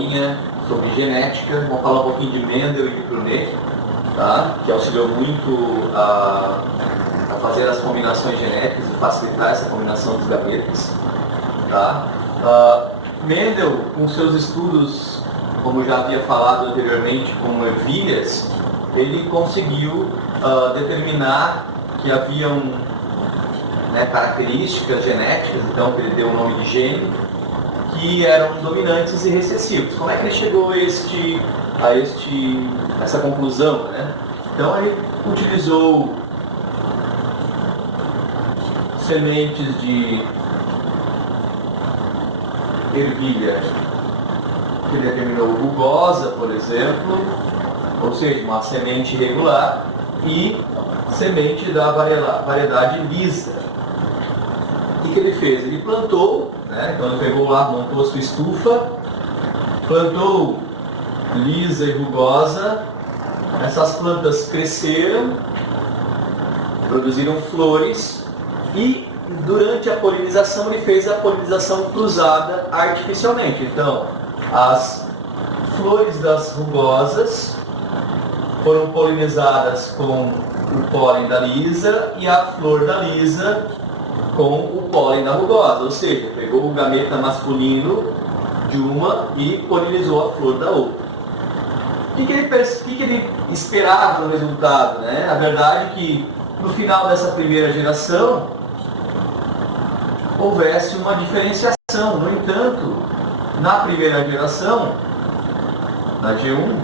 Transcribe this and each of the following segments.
aulinha sobre genética. Vamos falar um pouquinho de Mendel e de Brunet, tá? Que auxiliou muito a fazer as combinações genéticas e facilitar essa combinação dos gametas. Tá? Mendel, com seus estudos, como já havia falado anteriormente, com ervilhas, ele conseguiu determinar que haviam características genéticas, então ele deu o nome de gene, que eram dominantes e recessivos. Como é que ele chegou a essa conclusão? Né? Então ele utilizou sementes de ervilha que ele determinou rugosa, por exemplo, ou seja, uma semente irregular, e semente da variedade lisa. O que ele fez? Ele plantou, então ele pegou lá, montou a sua estufa, plantou lisa e rugosa, essas plantas cresceram, produziram flores, e durante a polinização ele fez a polinização cruzada artificialmente. Então, as flores das rugosas foram polinizadas com o pólen da lisa e a flor da lisa com o pólen da rugosa, ou seja, pegou o gameta masculino de uma e polinizou a flor da outra. O que ele esperava no resultado? A verdade é que no final dessa primeira geração houvesse uma diferenciação. No entanto, na primeira geração, na G1,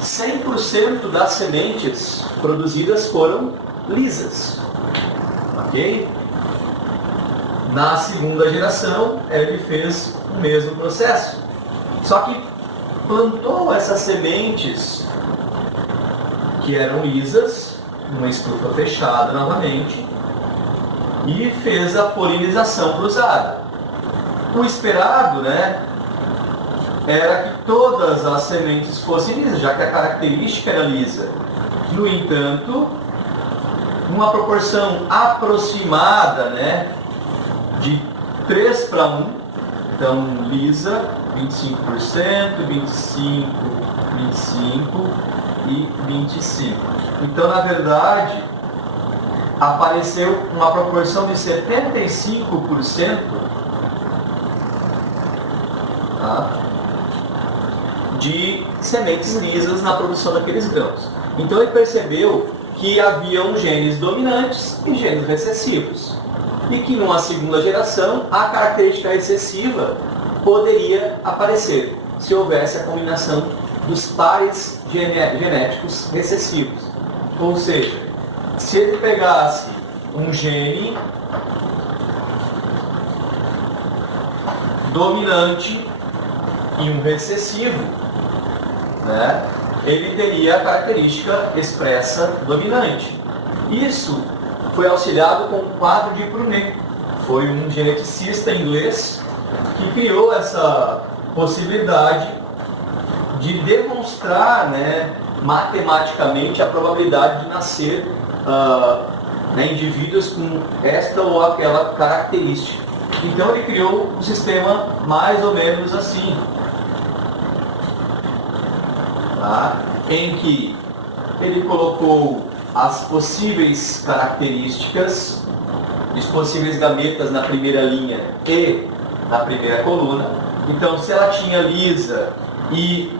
100% das sementes produzidas foram lisas. Ok? Na segunda geração, ele fez o mesmo processo. Só que plantou essas sementes que eram lisas, numa estufa fechada novamente, e fez a polinização cruzada. O esperado, era que todas as sementes fossem lisas, já que a característica era lisa. No entanto, uma proporção aproximada, de 3 para 1, então lisa, 25%, 25%, 25% e 25%. Então, na verdade, apareceu uma proporção de 75% de sementes lisas na produção daqueles grãos. Então ele percebeu que haviam genes dominantes e genes recessivos, e que numa segunda geração a característica recessiva poderia aparecer se houvesse a combinação dos pares genéticos recessivos. Ou seja, se ele pegasse um gene dominante e um recessivo, ele teria a característica expressa dominante. Isso foi auxiliado com o quadro de Brunet. Foi um geneticista inglês que criou essa possibilidade de demonstrar, matematicamente a probabilidade de nascer indivíduos com esta ou aquela característica. Então ele criou um sistema mais ou menos assim, em que ele colocou as possíveis características, os possíveis gametas na primeira linha e na primeira coluna. Então, se ela tinha lisa e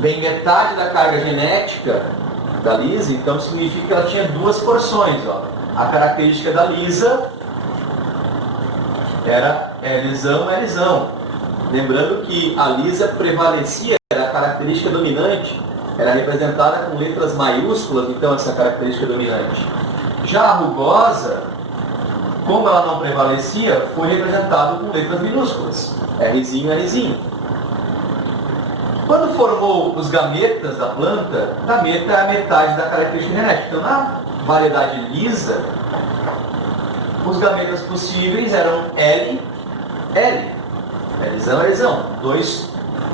bem metade da carga genética da lisa, então significa que ela tinha duas porções. A característica da lisa era lisão, lisão. Lembrando que a lisa prevalecia, era a característica dominante, era representada com letras maiúsculas, então essa característica dominante. Já a rugosa, como ela não prevalecia, foi representado com letras minúsculas, Rzinho, Rzinho. Quando formou os gametas da planta, gameta é a metade da característica genética. Então, na variedade lisa, os gametas possíveis eram L, L, Lzão, Lzão,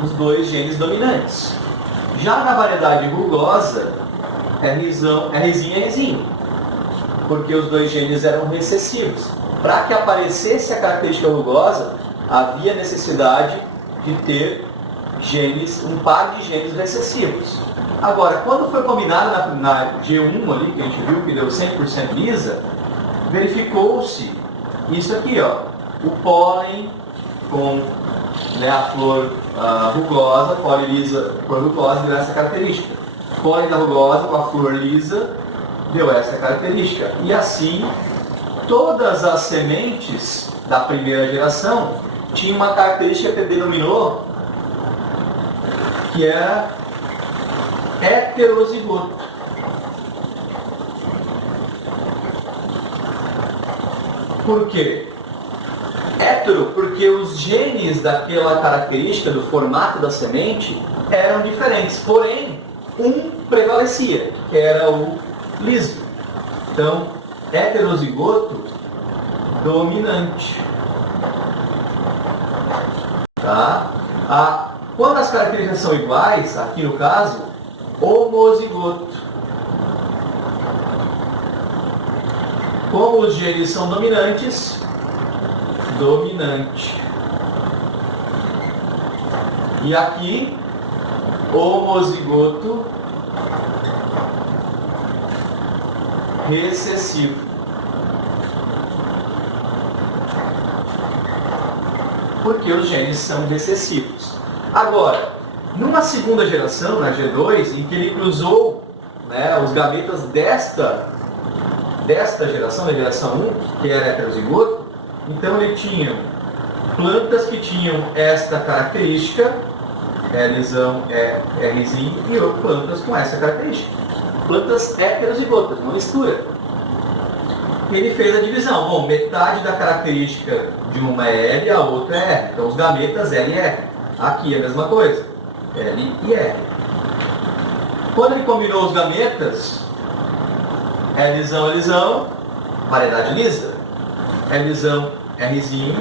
os dois genes dominantes. Já na variedade rugosa, Rzinho, Rzinho, porque os dois genes eram recessivos. Para que aparecesse a característica rugosa, havia necessidade de ter genes, um par de genes recessivos. Agora, quando foi combinado na G1 ali, que a gente viu que deu 100% lisa, verificou-se isso aqui, ó, o pólen com, né, a flor rugosa, pólen lisa, flor rugosa, deu essa característica. Pólen da rugosa com a flor lisa deu essa característica. E assim, todas as sementes da primeira geração tinham uma característica que denominou que era heterozigoto. Por quê? Hétero, porque os genes daquela característica do formato da semente eram diferentes, porém um prevalecia, que era o liso. Então, heterozigoto dominante. Tá? Quando as características são iguais, aqui no caso, homozigoto. Como os genes são dominantes, dominante. E aqui, homozigoto recessivo. Porque os genes são recessivos. Agora, numa segunda geração, na G2, em que ele cruzou, né, os gametas desta geração, da geração 1, que era heterozigoto, então ele tinha plantas que tinham esta característica, Lzão, Rzinho, e outras plantas com essa característica. Plantas heterozigotas, uma mistura. Ele fez a divisão. Bom, metade da característica de uma é L, a outra é R. Então os gametas L e R. Aqui é a mesma coisa. L e R. Quando ele combinou os gametas, Lzão, Lzão, variedade lisa. Lzão, Rzinho.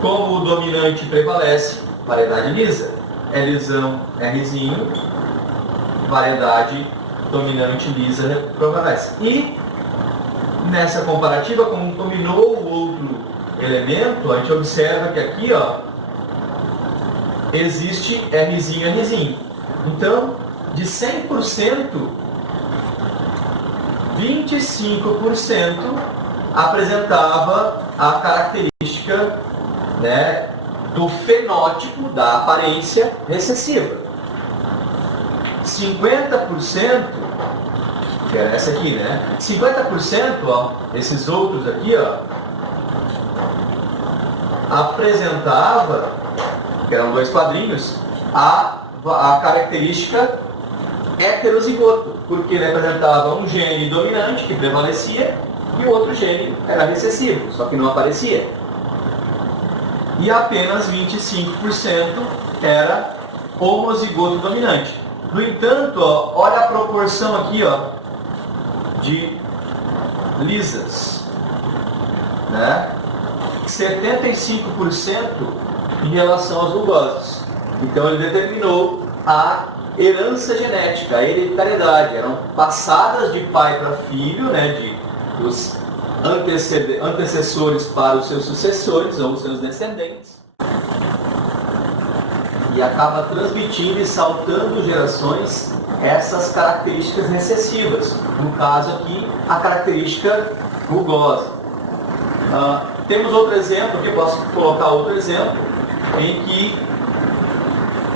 Como o dominante prevalece, variedade lisa. Lzão, Rzinho, variedade dominante lisa prevalece. E nessa comparativa, como combinou o outro elemento, a gente observa que aqui, ó, existe Rzinho, Rzinho. Então, de 100%, 25% apresentava a característica, né, do fenótipo da aparência recessiva. 50%, que era essa aqui, né? 50%, ó, esses outros aqui, ó, apresentava, que eram dois quadrinhos, a característica heterozigoto, porque ele apresentava um gene dominante que prevalecia e o outro gene era recessivo, só que não aparecia. E apenas 25% era homozigoto dominante. No entanto, ó, olha a proporção aqui, ó, de lisas, né? 75% em relação aos rugosas. Então ele determinou a herança genética, a hereditariedade. Eram passadas de pai para filho, né? Dos antecessores para os seus sucessores ou os seus descendentes. E acaba transmitindo e saltando gerações essas características recessivas. No caso aqui, a característica rugosa. Temos outro exemplo aqui, posso colocar outro exemplo, em que,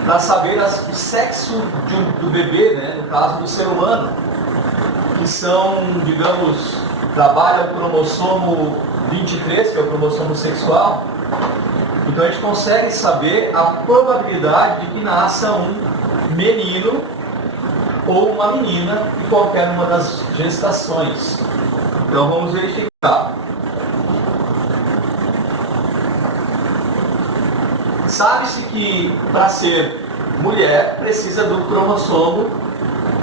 para saber o sexo do bebê, né, no caso do ser humano, que são, digamos, trabalha o cromossomo 23, que é o cromossomo sexual, então a gente consegue saber a probabilidade de que nasça um menino ou uma menina em qualquer uma das gestações. Então vamos verificar. Sabe-se que para ser mulher precisa do cromossomo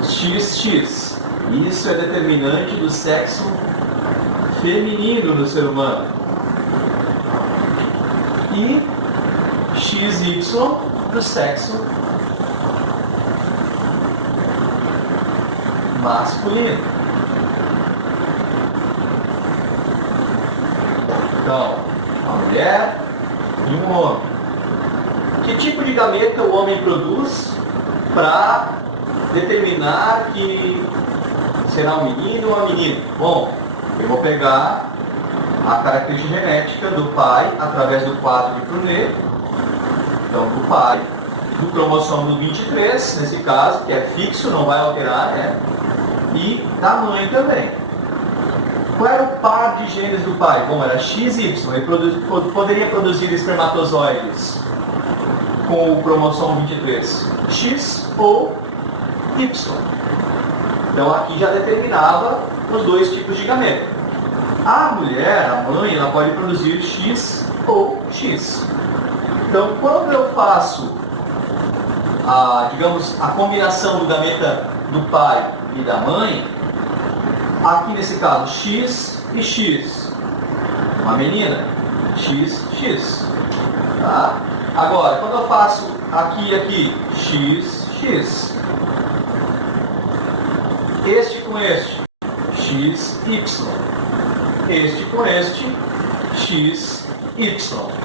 XX. Isso é determinante do sexo feminino no ser humano. E XY do sexo masculino. Então, uma mulher e um homem. Que tipo de gameta o homem produz para determinar que será um menino ou uma menina? Bom, eu vou pegar a característica genética do pai através do quadro de Prunet. Então, do pai, do cromossomo 23, nesse caso, que é fixo, não vai alterar, né? E da mãe também. Qual era o par de genes do pai? Bom, era XY. Ele poderia produzir espermatozoides com o cromossomo 23, X ou Y. Então aqui já determinava os dois tipos de gameta. A mulher, a mãe, ela pode produzir X ou X. Então quando eu faço digamos, a combinação do gameta do pai e da mãe, aqui nesse caso X e X, uma menina, XX, tá? Agora, quando eu faço aqui e aqui, XX, este com este, XY, este com este, XY.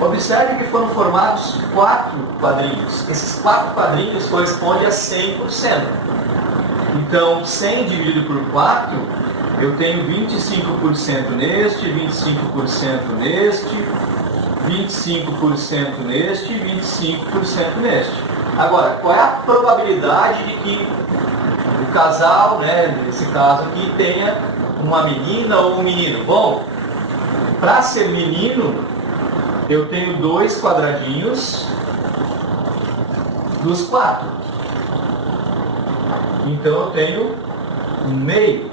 Observe que foram formados 4 quadrinhos. Esses 4 quadrinhos correspondem a 100%. Então, 100 dividido por 4, eu tenho 25% neste, 25% neste, 25% neste e 25% neste. Agora, qual é a probabilidade de que o casal, né, nesse caso aqui, tenha uma menina ou um menino? Bom, para ser menino, eu tenho 2 quadradinhos dos 4. Então eu tenho meio.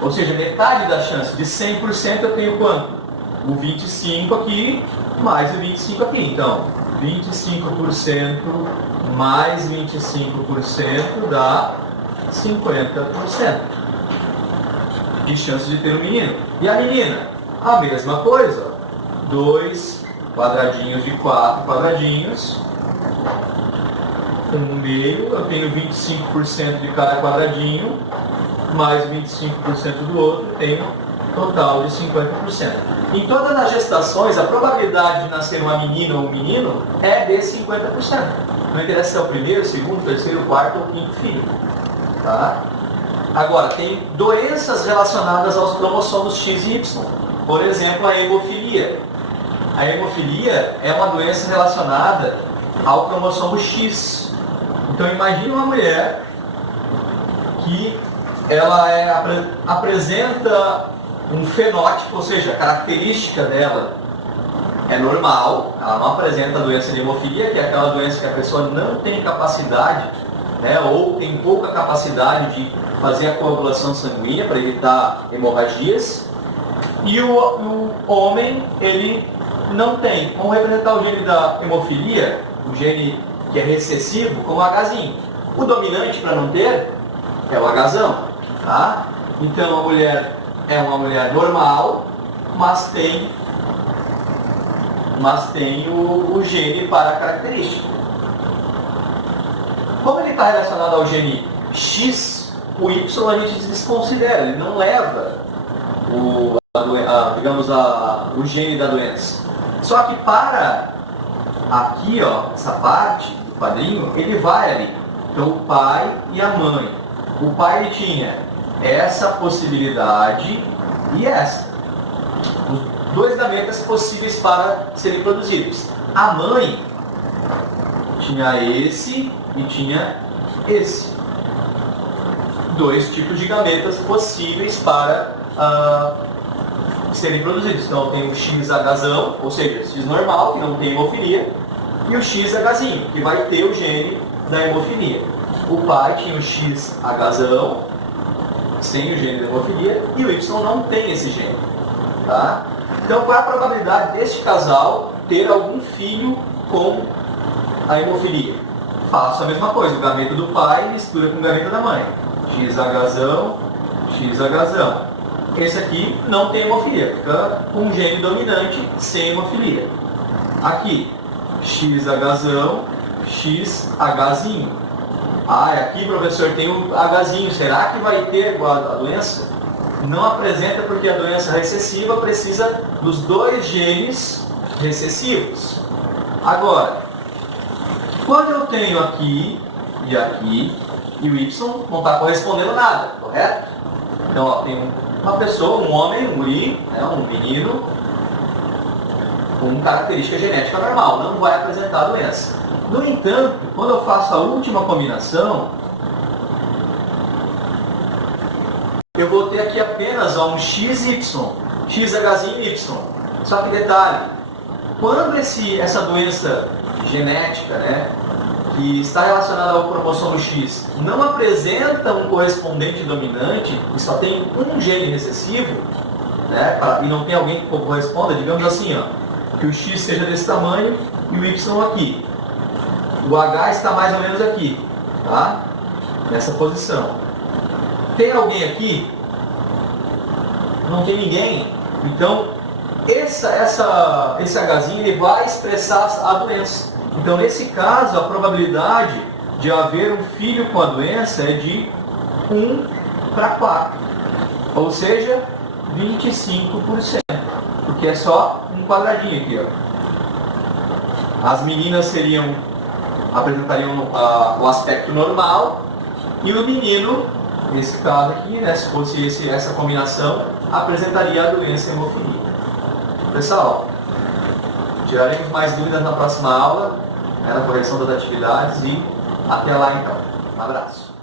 Ou seja, metade da chance. De 100% eu tenho quanto? O 25 aqui, mais o 25 aqui. Então, 25% mais 25% dá 50% de chance de ter um menino. E a menina? A mesma coisa. 2 quadradinhos de 4 quadradinhos. Um meio, eu tenho 25% de cada quadradinho, mais 25% do outro, tenho total de 50%. Em todas as gestações, a probabilidade de nascer uma menina ou um menino é de 50%. Não interessa se é o primeiro, segundo, terceiro, quarto ou quinto filho. Tá? Agora, tem doenças relacionadas aos cromossomos X e Y. Por exemplo, a hemofilia. A hemofilia é uma doença relacionada ao cromossomo X. Então imagine uma mulher que ela apresenta um fenótipo, ou seja, a característica dela é normal, ela não apresenta a doença de hemofilia, que é aquela doença que a pessoa não tem capacidade, né, ou tem pouca capacidade de fazer a coagulação sanguínea para evitar hemorragias, e o homem, ele não tem. Vamos representar o gene da hemofilia, o gene que é recessivo, como Hzinho. O dominante para não ter é o Hzão. Tá? Então a mulher é uma mulher normal, mas tem o gene para a característica. Como ele está relacionado ao gene X, o Y a gente desconsidera, ele não leva o gene da doença. Só que para aqui, ó, essa parte do quadrinho, ele vai ali. Então o pai e a mãe. O pai ele tinha essa possibilidade e essa. Os 2 gametas possíveis para serem produzidos. A mãe tinha esse e tinha esse. 2 tipos de gametas possíveis para serem produzidos. Então tem o XHzão, ou seja, X normal, que não tem hemofilia, e o XHzinho, que vai ter o gene da hemofilia. O pai tinha o XHzão, sem o gene da hemofilia, e o Y não tem esse gene. Tá? Então qual é a probabilidade deste casal ter algum filho com a hemofilia? Faço a mesma coisa, o gameta do pai mistura com o gameta da mãe. XHzão, XHzão. Esse aqui não tem hemofilia, fica com um gene dominante sem hemofilia. Aqui, XHzão, XHzinho. Aqui, professor, tem um Hzinho. Será que vai ter a doença? Não apresenta porque a doença recessiva precisa dos 2 genes recessivos. Agora, quando eu tenho aqui, e o Y não está correspondendo nada, correto? Então, ó, tem uma pessoa, um homem, um guri, né, um menino, com característica genética normal, não vai apresentar doença. No entanto, quando eu faço a última combinação, eu vou ter aqui apenas um XY, XHzinho Y. Só que detalhe, quando essa doença genética, né, que está relacionada ao cromossomo X, não apresenta um correspondente dominante, e só tem um gene recessivo, né, e não tem alguém que corresponda, digamos assim, ó, que o X seja desse tamanho e o Y aqui. O H está mais ou menos aqui, tá? Nessa posição. Tem alguém aqui? Não tem ninguém? Então, esse Hzinho ele vai expressar a doença. Então, nesse caso, a probabilidade de haver um filho com a doença é de 1 para 4. Ou seja, 25%. Porque é só um quadradinho aqui, ó. As meninas apresentariam o aspecto normal e o menino, nesse caso aqui, né, se fosse essa combinação, apresentaria a doença hemofilia. Pessoal, tiraremos mais dúvidas na próxima aula, na correção das atividades e até lá então. Um abraço.